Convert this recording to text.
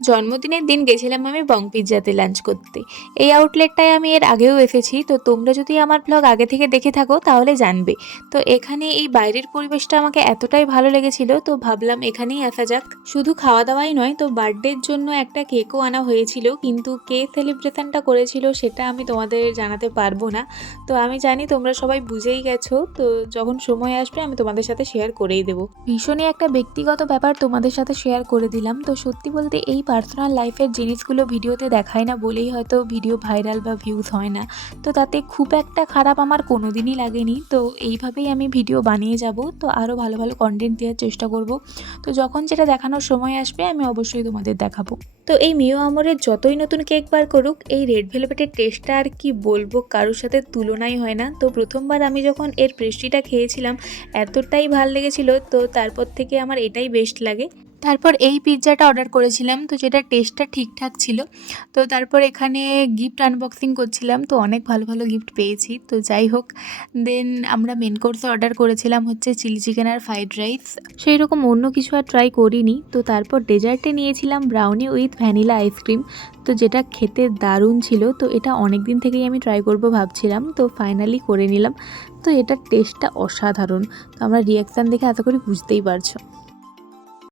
জন্মদিনের দিন গেছিলাম আমি বং পিৎজাতে লাঞ্চ করতে। এই আউটলেটটায় আমি এর আগেও এসেছি, তো তোমরা যদি আমার ব্লগ আগে থেকে দেখে থাকো তাহলে জানবে। তো এখানে এই বাইরের পরিবেশটা আমাকে এতটাই ভালো লেগেছিল, তো ভাবলাম এখানেই আসা যাক। শুধু খাওয়া দাওয়াই নয়, তো বার্থডের জন্য একটা কেকও আনা হয়েছিল, কিন্তু কে সেলিব্রেশনটা করেছিল সেটা আমি তোমাদের জানাতে পারবো না। তো আমি জানি তোমরা সবাই বুঝেই গেছো, তো যখন সময় আসবে আমি তোমাদের সাথে শেয়ার করেই দেবো। ভীষণই একটা ব্যক্তিগত ব্যাপার তোমাদের সাথে শেয়ার করে দিলাম। তো সত্যি বলতে এই পার্সোনাল লাইফের জিনিসগুলো ভিডিওতে দেখায় না বলেই হয়তো ভিডিও ভাইরাল বা ভিউজ হয় না। তো তাতে খুব একটা খারাপ আমার কোনো দিনই লাগেনি। তো এইভাবেই আমি ভিডিও বানিয়ে যাব, তো আরও ভালো ভালো কন্টেন্ট দেওয়ার চেষ্টা করব। তো যখন যেটা দেখানোর সময় আসবে আমি অবশ্যই তোমাদের দেখাবো। তো এই মিও আমরের যতই নতুন কেক বার করুক, এই রেড ভেলভেটের টেস্টটা আর কি বলবো, কারোর সাথে তুলনাই হয় না। তো প্রথমবার আমি যখন এর পেস্ট্রিটা খেয়েছিলাম এতটাই ভাল লেগেছিল, তো তারপর থেকে আমার এটাই বেস্ট লাগে। তারপর এই পিৎজাটা অর্ডার করেছিলাম, তো যেটা টেস্টটা ঠিকঠাক ছিল। তো তারপর এখানে গিফট আনবক্সিং করছিলাম, তো অনেক ভালো ভালো গিফট পেয়েছি। তো যাই হোক, দেন আমরা মেন কোর্সে অর্ডার করেছিলাম হচ্ছে চিলি চিকেন আর ফ্রাইড রাইস। সেই রকম অন্য কিছু আর ট্রাই করিনি। তো তারপর ডেজার্টে নিয়েছিলাম ব্রাউনি উইথ ভ্যানিলা আইসক্রিম, তো যেটা খেতে দারুণ ছিল। তো এটা অনেক দিন থেকেই আমি ট্রাই করব ভাবছিলাম, তো ফাইনালি করে নিলাম। তো এটার টেস্টটা অসাধারণ। তো আমরা রিয়াকশান দেখে আশা করি বুঝতেই পারছো।